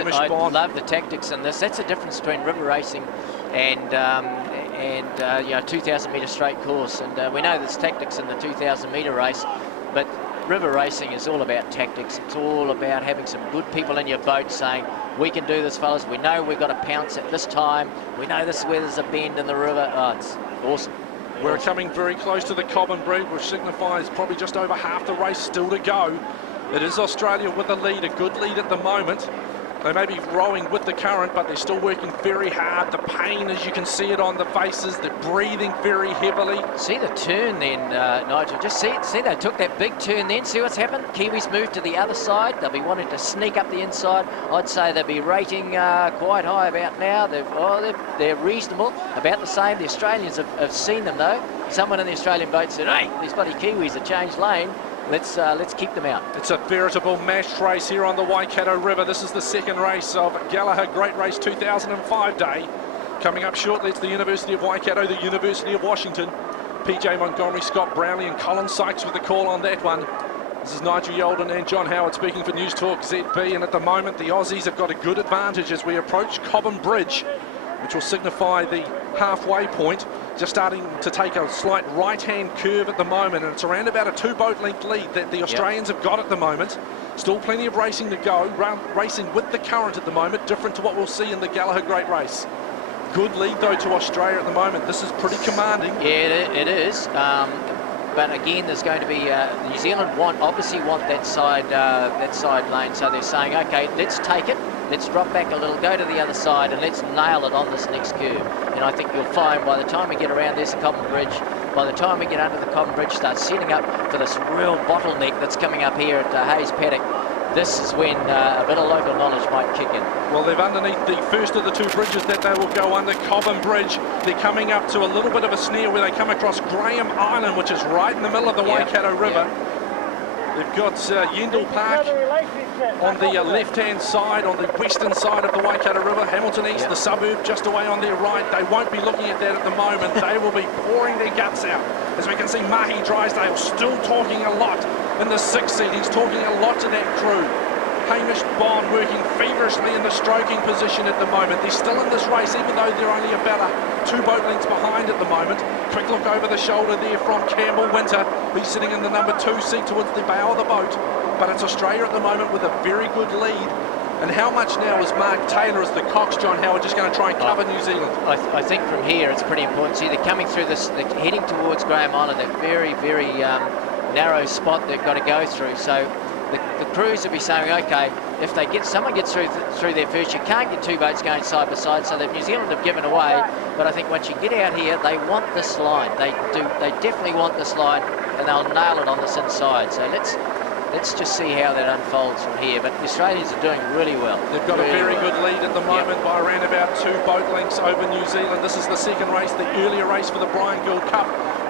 Hamish Bond. love the tactics in this. That's the difference between river racing and you know, 2,000 metre straight course. And we know there's tactics in the 2,000 metre race, but river racing is all about tactics. It's all about having some good people in your boat saying, we can do this, fellas. We know we've got to pounce at this time. We know this is where there's a bend in the river. Oh, it's awesome. We're coming very close to the Common Bridge, which signifies probably just over half the race still to go. It is Australia with the lead, a good lead at the moment. They may be rowing with the current, but they're still working very hard. The pain, as you can see it on the faces, they're breathing very heavily. See the turn then, Nigel. Just see they took that big turn then. See what's happened? Kiwis moved to the other side. They'll be wanting to sneak up the inside. I'd say they'll be rating quite high about now. They're reasonable, about the same. The Australians have seen them though. Someone in the Australian boat said, hey, these bloody Kiwis have changed lane. Let's keep them out. It's a veritable mashed race here on the Waikato River. This is the second race of Gallagher Great Race 2005 Day. Coming up shortly, it's the University of Waikato, the University of Washington. PJ Montgomery, Scott Brownlee and Colin Sykes with the call on that one. This is Nigel Yolden and John Howard speaking for News Talk ZB. And at the moment, the Aussies have got a good advantage as we approach Cobbin Bridge, which will signify the halfway point. Just starting to take a slight right-hand curve at the moment, and it's around about a 2-boat length lead that the Australians have got at the moment. Still plenty of racing to go, racing with the current at the moment, different to what we'll see in the Gallagher Great Race. Good lead though to Australia at the moment. This is pretty commanding. Yeah, it is. But again, there's going to be New Zealand obviously want that side lane, so they're saying, okay, let's take it. Let's drop back a little, go to the other side, and let's nail it on this next curve. And I think you'll find by the time we get around, there's the Cobbin Bridge. By the time we get under the Cobbin Bridge, start setting up for this real bottleneck that's coming up here at Hayes Paddock. This is when a bit of local knowledge might kick in. Well, they've underneath the first of the two bridges that they will go under, Cobbin Bridge. They're coming up to a little bit of a snare where they come across Graham Island, which is right in the middle of the Waikato River. They've got Yendall Park on the left-hand side, on the western side of the Waikato River. Hamilton East, the suburb just away on their right. They won't be looking at that at the moment. They will be pouring their guts out. As we can see, Mahe Drysdale still talking a lot in the 6th seat. He's talking a lot to that crew. Hamish Bond working feverishly in the stroking position at the moment. They're still in this race, even though they're only about 2 boat lengths behind at the moment. Quick look over the shoulder there from Campbell Winter. He's sitting in the number 2 seat towards the bow of the boat. But it's Australia at the moment with a very good lead. And how much now is Mark Taylor as the Cox, John Howard, just going to try and cover New Zealand? I think from here it's pretty important. See, they're coming through this, they're heading towards Graham Island, that very, very narrow spot they've got to go through. So the crews will be saying, okay, if someone gets through there first, you can't get 2 boats going side by side, so that New Zealand have given away. But I think once you get out here, they want this line. They definitely want this line, and they'll nail it on this inside. So let's just see how that unfolds from here. But the Australians are doing really well. They've got a very good lead at the moment by around about 2 boat lengths over New Zealand. This is the second race, the earlier race for the Brian Gould Cup.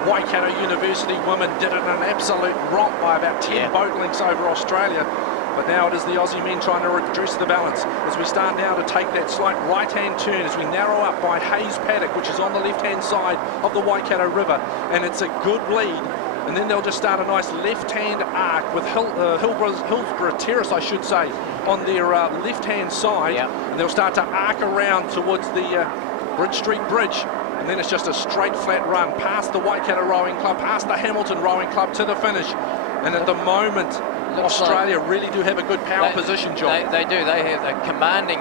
Waikato University women did it in an absolute romp by about 10 boat lengths over Australia. But now it is the Aussie men trying to reduce the balance as we start now to take that slight right-hand turn as we narrow up by Hayes Paddock, which is on the left-hand side of the Waikato River. And it's a good lead. And then they'll just start a nice left-hand arc with Hillsborough Terrace, I should say, on their left-hand side. And they'll start to arc around towards the Bridge Street Bridge. And then it's just a straight flat run past the Waikato Rowing Club, past the Hamilton Rowing Club to the finish. And at the moment, Australia really do have a good power position, John. They do. They have a commanding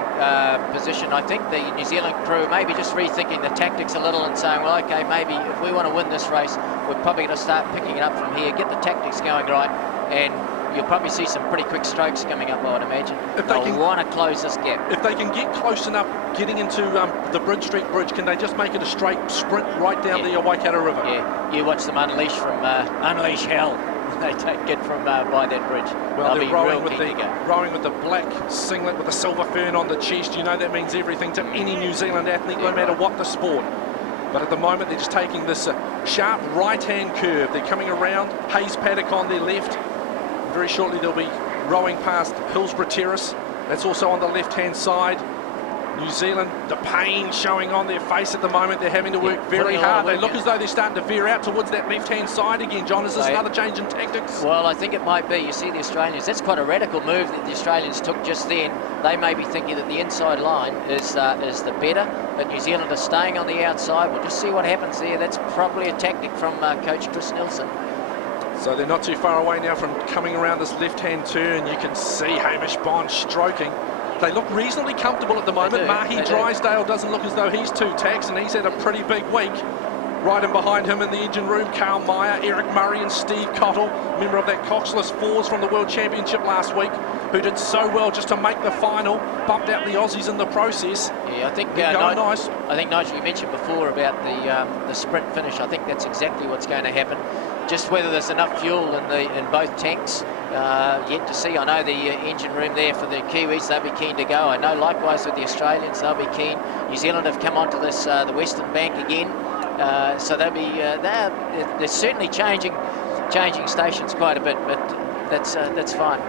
position. I think the New Zealand crew maybe just rethinking the tactics a little and saying, well, okay, maybe if we want to win this race, we're probably going to start picking it up from here, get the tactics going right, and you'll probably see some pretty quick strokes coming up, I would imagine. If they want to close this gap. If they can get close enough getting into the Bridge Street Bridge, can they just make it a straight sprint right down the Waikato River? Yeah, you watch them unleash from Unleash Hell. They don't get from by that bridge. Well, they're rowing with the black singlet with the silver fern on the chest. You know that means everything to any New Zealand athlete, no matter what the sport. But at the moment, they're just taking this sharp right-hand curve. They're coming around Hayes Paddock on their left. Very shortly, they'll be rowing past Hillsborough Terrace. That's also on the left-hand side. New Zealand, the pain showing on their face at the moment. They're having to work very hard. They look as though they're starting to veer out towards that left-hand side again, John. Is this another change in tactics? Well, I think it might be. You see the Australians, that's quite a radical move that the Australians took just then. They may be thinking that the inside line is the better, but New Zealand are staying on the outside. We'll just see what happens there. That's probably a tactic from Coach Chris Nelson. So they're not too far away now from coming around this left-hand turn. You can see Hamish Bond stroking. They look reasonably comfortable at the moment. Mahe Drysdale doesn't look as though he's too taxed, and he's had a pretty big week. Right in behind him in the engine room, Carl Meyer, Eric Murray and Steve Cottle, member of that Coxless Fours from the World Championship last week, who did so well just to make the final, bumped out the Aussies in the process. Yeah, I think nice. I think, Nigel, you mentioned before about the sprint finish. I think that's exactly what's going to happen. Just whether there's enough fuel in both tanks, yet to see. I know the engine room there for the Kiwis, they'll be keen to go. I know likewise with the Australians, they'll be keen. New Zealand have come onto this the Western Bank again, so they'll be they're certainly changing stations quite a bit, but that's fine.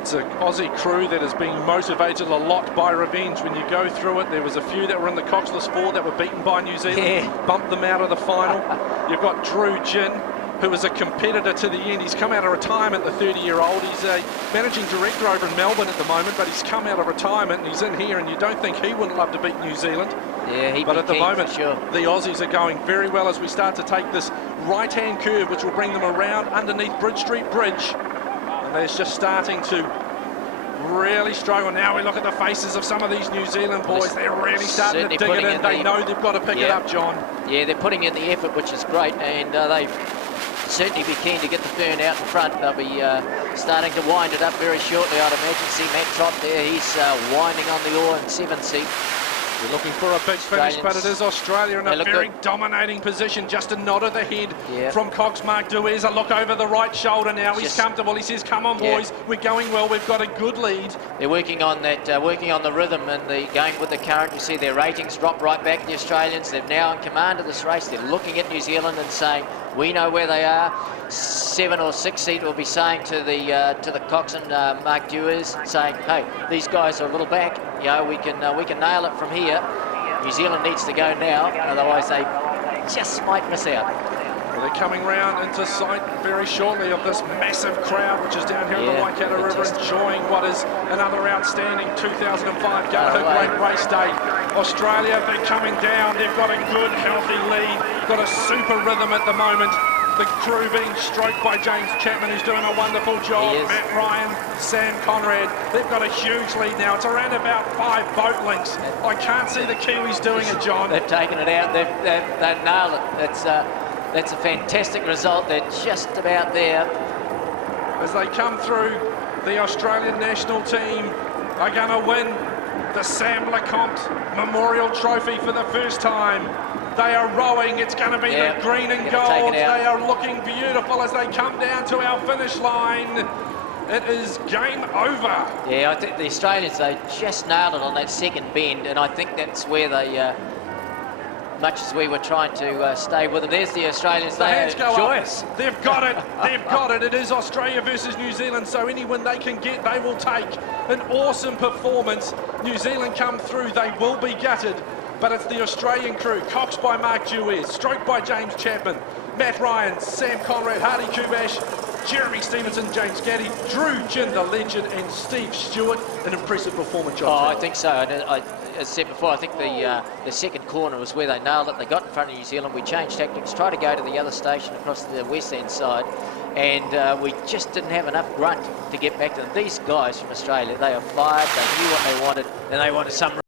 It's an Aussie crew that is being motivated a lot by revenge. When you go through it, there was a few that were in the Coxless Four that were beaten by New Zealand, bumped them out of the final. You've got Ginn, who is a competitor to the end. He's come out of retirement, the 30-year-old. He's a managing director over in Melbourne at the moment, but he's come out of retirement and he's in here, and you don't think he wouldn't love to beat New Zealand. Yeah, but at the moment, sure, the Aussies are going very well as we start to take this right-hand curve, which will bring them around underneath Bridge Street Bridge. And they're just starting to really struggle. Now we look at the faces of some of these New Zealand boys. They're really starting to dig it in. They know they've got to pick it up, John. Yeah, they're putting in the effort, which is great, and they certainly be keen to get the Fern out in front. They'll be starting to wind it up very shortly, I'd imagine. See Matt Trott there, he's winding on the oar in 7 seat. We're looking for a big finish, but it is Australia in a very dominating position. Just a nod of the head from Cox. Mark Duez, a look over the right shoulder now. He's comfortable. He says, come on, boys. We're going well. We've got a good lead. They're working on that, working on the rhythm and the going with the current. You see their ratings drop right back, the Australians. They're now in command of this race. They're looking at New Zealand and saying, we know where they are. 7 or 6 seat will be saying to the coxswain, Mark Duez, saying, hey, these guys are a little back. You know, we can nail it from here. New Zealand needs to go now, otherwise they just might miss out. Well, they're coming round into sight very shortly of this massive crowd, which is down here in the Waikato River, enjoying what is another outstanding 2005 Gallagher Great Race Day. Australia, they're coming down. They've got a good, healthy lead. Got a super rhythm at the moment. The crew being stroked by James Chapman, who's doing a wonderful job. Matt Ryan, Sam Conrad. They've got a huge lead now. It's around about 5 boat lengths. I can't see the Kiwis doing it, John. They've taken it out. They've nailed it. That's a fantastic result. They're just about there. As they come through, the Australian national team are going to win the Sam LeCompte Memorial Trophy for the first time. They are rowing. It's going to be the green and gold. They are looking beautiful as they come down to our finish line. It is game over. Yeah, I think the Australians, they just nailed it on that second bend, and I think that's where they, much as we were trying to stay with them, there's the Australians. The hands go joyous. Up. They've got it. They've got it. It is Australia versus New Zealand, so any win they can get, they will take. An awesome performance. New Zealand come through. They will be gutted. But it's the Australian crew, Cox by Mark Duez, stroked by James Chapman, Matt Ryan, Sam Conrad, Hardy Kubash, Jeremy Stevenson, James Gaddy, Ginn, the legend, and Steve Stuart. An impressive performance, John. I think so. As I said before, I think the second corner was where they nailed it. They got in front of New Zealand. We changed tactics, tried to go to the other station across the west end side, and we just didn't have enough grunt to get back to them. These guys from Australia, they are fired. They knew what they wanted, and they wanted some